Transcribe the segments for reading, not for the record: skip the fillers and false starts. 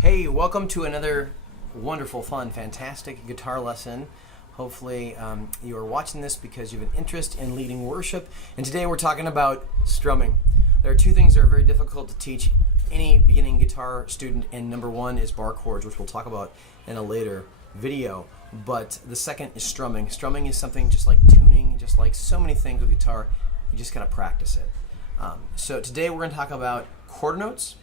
Hey, welcome to another wonderful, fun, fantastic guitar lesson. Hopefully you are watching this because you have an interest in leading worship. And today we're talking about strumming. There are two things that are very difficult to teach any beginning guitar student, and number one is bar chords, which we'll talk about in a later video. But the second is strumming. Strumming is something just like tuning, just like so many things with guitar. You just gotta practice it. So today we're going to talk about quarter notes,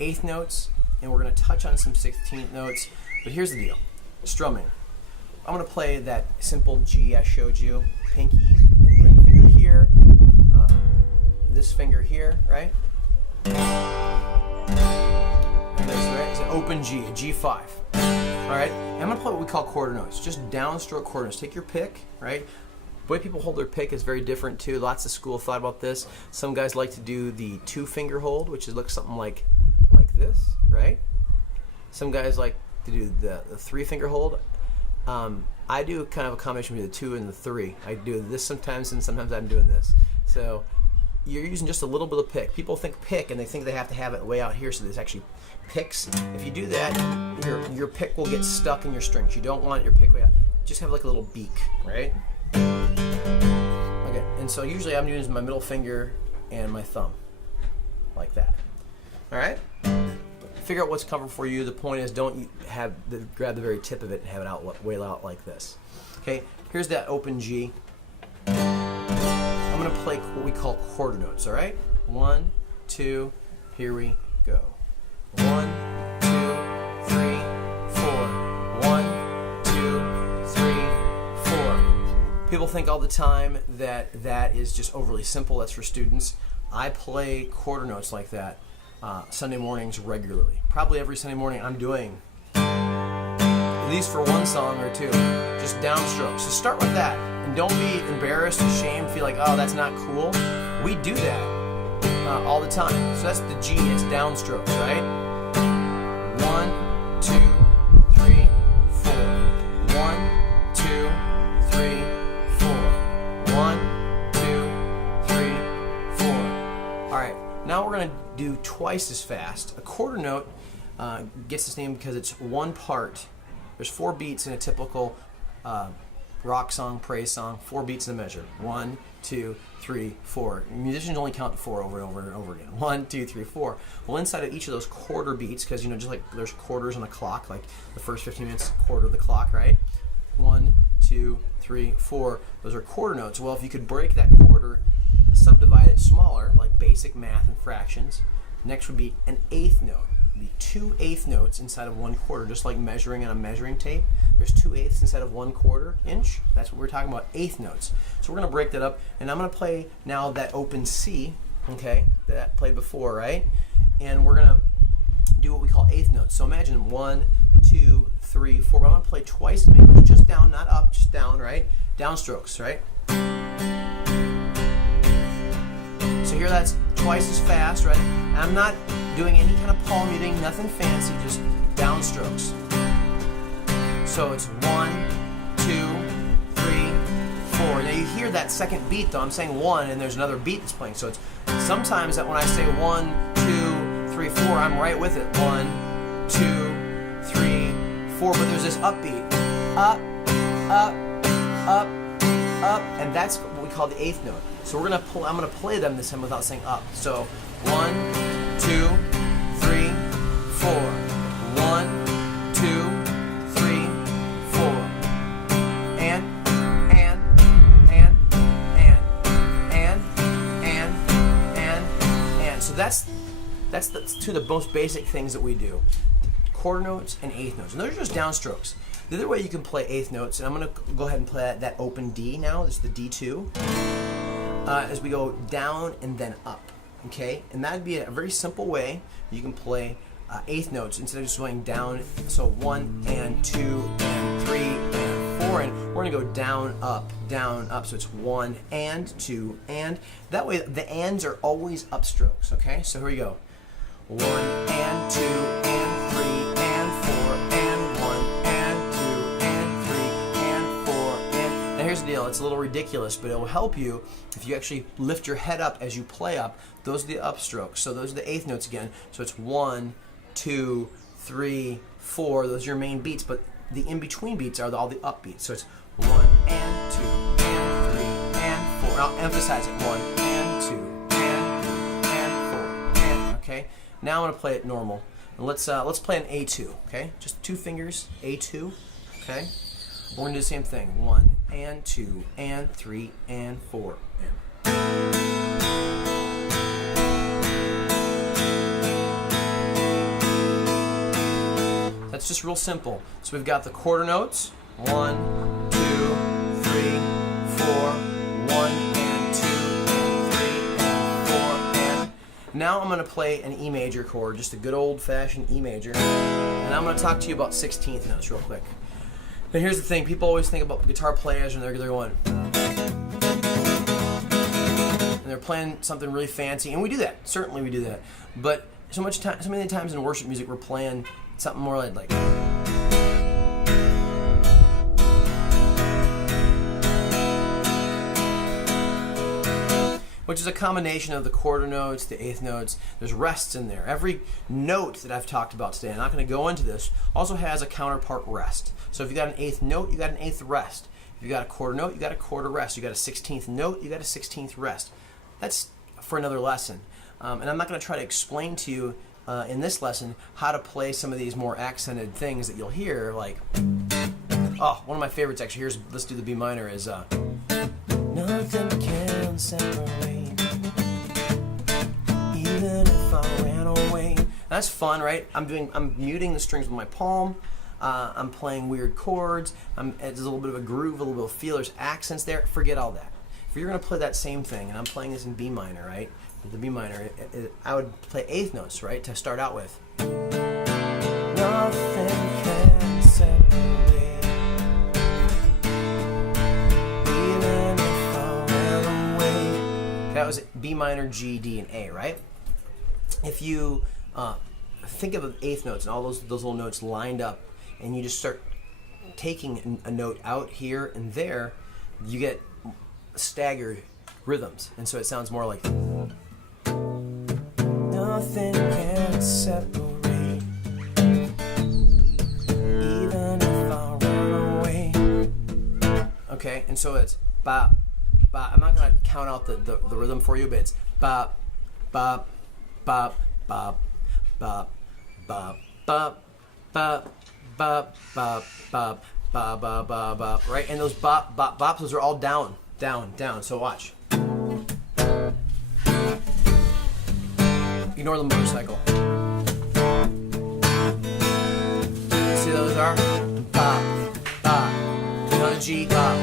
eighth notes, and we're going to touch on some 16th notes. But here's the deal. Strumming. I'm going to play that simple G I showed you. Pinky and ring finger here. This finger here, right? And this, right? It's an open G, a G5. Alright? I'm going to play what we call quarter notes. Just downstroke quarter notes. Take your pick, right? The way people hold their pick is very different too. Lots of school thought about this. Some guys like to do the two-finger hold, which looks something like this, right? Some guys like to do the three-finger hold. I do kind of a combination between the two and the three. I do this sometimes, and sometimes I'm doing this. So you're using just a little bit of pick. People think pick, and they think they have to have it way out here, so this actually picks. If you do that, your pick will get stuck in your strings. You don't want your pick way out. Just have like a little beak, right? Okay, and so usually I'm using my middle finger and my thumb, like that. All right? Figure out what's comfortable for you. The point is, don't grab the very tip of it and have it out way out like this. Okay, here's that open G. I'm going to play what we call quarter notes, all right? 1, 2, here we go. 1, 2, 3, 4. 1, 2, 3, 4. People think all the time that that is just overly simple. That's for students. I play quarter notes like that Sunday mornings regularly. Probably every Sunday morning I'm doing, at least for one song or two, just downstrokes. So start with that. And don't be embarrassed, ashamed, feel like, oh, that's not cool. We do that all the time. So that's the G, it's downstrokes, right? 1, 2, 3, 4. 1, 2, 3, 4. 1, 2, 3, 4. All right, now we're going to do twice as fast. A quarter note gets its name because it's one part. There's 4 beats in a typical rock song, praise song, 4 beats in a measure. 1, 2, 3, 4. Musicians only count 4 over and over and over again. 1, 2, 3, 4. Well, inside of each of those quarter beats, because just like there's quarters on a clock, like the first 15 minutes, quarter of the clock, right? 1, 2, 3, 4. Those are quarter notes. Well, if you could break that quarter, subdivide it smaller, like basic math and fractions. Next would be an eighth note. It would be 2 eighth notes inside of 1 quarter, just like measuring on a measuring tape. There's 2 eighths inside of 1/4 inch. That's what we're talking about, eighth notes. So we're going to break that up, and I'm going to play now that open C, okay, that I played before, right? And we're going to do what we call eighth notes. So imagine 1, 2, 3, 4. But I'm going to play twice as many, just down, not up, just down, right? Downstrokes, right? So here that's twice as fast, right? And I'm not doing any kind of palm muting, nothing fancy, just downstrokes. So it's 1, 2, 3, 4. Now you hear that second beat though. I'm saying 1 and there's another beat that's playing. So it's sometimes that when I say 1, 2, 3, 4, I'm right with it. 1, 2, 3, 4. But there's this upbeat. Up, up, up, up. And that's what we call the eighth note. So I'm gonna play them this time without saying up. So 1, 2, 3, 4. 1, 2, 3, 4. And. So that's two of the most basic things that we do. Quarter notes and eighth notes. And those are just downstrokes. The other way you can play eighth notes, and I'm gonna go ahead and play that open D now. This is the D2. As we go down and then up, okay? And that'd be a very simple way you can play eighth notes instead of just going down. So 1 and 2 and 3 and 4, and we're gonna go down, up, down, up. So it's 1 and 2 and. That way the ands are always upstrokes, okay? So here we go. 1 and 2 and 3 and 4 and 1 and 2 and 3 and 4 and. Now here's the deal. It's a little ridiculous, but it will help you if you actually lift your head up as you play up. Those are the upstrokes. So those are the eighth notes again. So it's 1, 2, 3, 4. Those are your main beats, but the in-between beats are all the upbeats. So it's 1 and 2 and 3 and 4. And I'll emphasize it. 1 and 2 and 3 and 4 and, okay? Now I'm going to play it normal. And let's play an A2, okay? Just 2 fingers, A2, okay? We're going to do the same thing. 1 and 2 and 3 and 4 and. That's just real simple. So we've got the quarter notes. 1, 2, 3, 4. 1 and 2 and 3 and 4 and. Now I'm going to play an E major chord, just a good old-fashioned E major. And I'm going to talk to you about 16th notes real quick. Now here's the thing. People always think about guitar players and they're going. And they're playing something really fancy. And we do that. Certainly we do that. But so many times in worship music we're playing something more like which is a combination of the quarter notes, the eighth notes. There's rests in there. Every note that I've talked about today, I'm not going to go into this, also has a counterpart rest. So if you got an eighth note, you got an eighth rest. If you got a quarter note, you got a quarter rest. You got a 16th note, you got a 16th rest. That's for another lesson. And I'm not going to try to explain to you in this lesson how to play some of these more accented things that you'll hear, like, oh, one of my favorites actually, let's do the B minor, is nothing can separate, even if I ran away. That's fun, right? I'm muting the strings with my palm. I'm playing weird chords. There's a little bit of a groove, a little bit of feel. There's accents there. Forget all that. If you're going to play that same thing, and I'm playing this in B minor, right? The B minor, I would play eighth notes, right, to start out with. Nothing can separate, even if I ran away. That was B minor, G, D, and A, right? If you think of the eighth notes and all those little notes lined up, and you just start taking a note out here and there, you get staggered rhythms, and so it sounds more like. Nothing can separate, even if I run away. Okay, and so it's bop, bop. I'm not going to count out the rhythm for you, but it's bop, bop, bop, bop, bop, bop, bop, bop, bop, bop, bop, bop, bop, bop, bop, right? And those bop, bop, bops, those are all down, down, down. So watch. Ignore the motorcycle. See those are? Bop, bop. Another G, bop,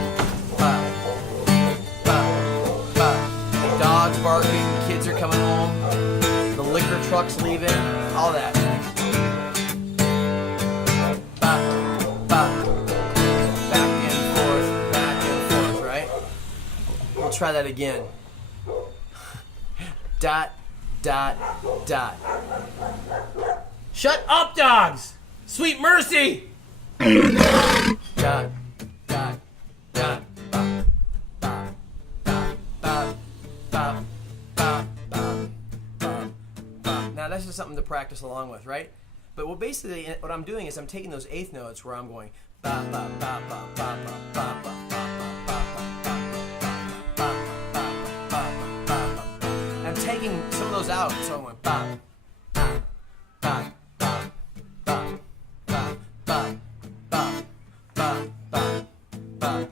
bop, bop, bop. The dogs barking, kids are coming home, the liquor truck's leaving, all that. Bop, bop. Back and forth, right? We'll try that again. Dot, dot, dot. Shut up, dogs! Sweet mercy! Dot, dot, dot, bop, bop, bop, bop, bop, bop, bop, bop, bop. Now that's just something to practice along with, right? But what I'm doing is I'm taking those eighth notes where I'm going bop, bop, bop, bop, bop, bop, bop, bop, bop, taking some of those out, so I went bop, bop, bop, bop, bop, bop, bop, bop, bop, bop, bop,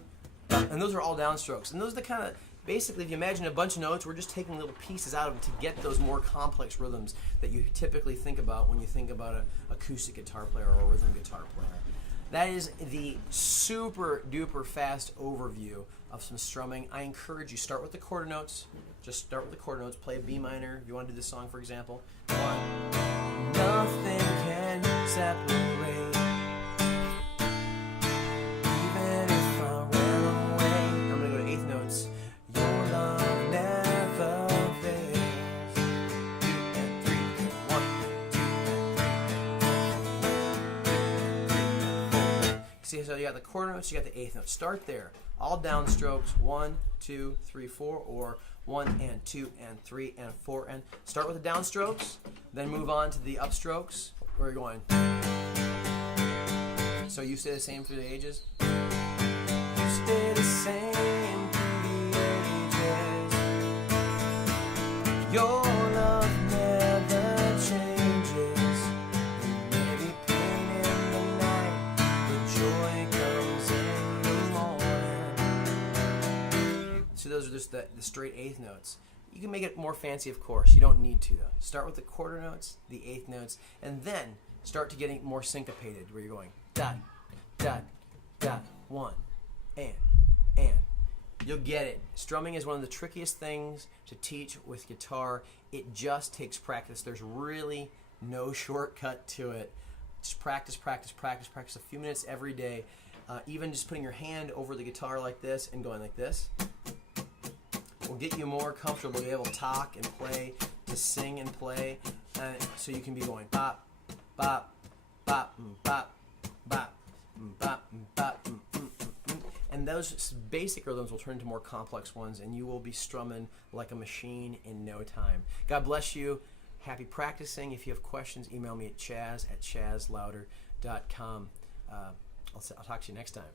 bop, and those are all downstrokes. And those are the kind of, basically, if you imagine a bunch of notes, we're just taking little pieces out of them to get those more complex rhythms that you typically think about when you think about an acoustic guitar player or a rhythm guitar player. That is the super duper fast overview of some strumming. I encourage you, start with the quarter notes. Just start with the quarter notes. Play a B minor. If you want to do this song, for example. 1. Nothing can separate, even if I ran away. I'm going to go to eighth notes. Your love never fails. 2 and 3. 1, 2 and 3. 2 and 3. 4. See, so you got the quarter notes, you got the eighth notes. Start there. All downstrokes. 1, 2, 3, 4, or 1 and 2 and 3 and 4 and start with the downstrokes, then move on to the upstrokes. Where are you going? So you stay the same through the ages? You stay the same through the ages. Your love never changes. There may be pain in the night, but joy comes in the morning. So those are just the straight eighth notes. You can make it more fancy, of course. You don't need to, though. Start with the quarter notes, the eighth notes, and then start to getting more syncopated, where you're going dot, dot, dot, one, and. You'll get it. Strumming is one of the trickiest things to teach with guitar. It just takes practice. There's really no shortcut to it. Just practice, practice, practice, practice a few minutes every day. Even just putting your hand over the guitar like this and going like this will get you more comfortable to be able to talk and play, to sing and play. So you can be going bop, bop, bop, bop, bop, bop, bop. And those basic rhythms will turn into more complex ones, and you will be strumming like a machine in no time. God bless you. Happy practicing. If you have questions, email me at chaz@chazlouder.com. I'll talk to you next time.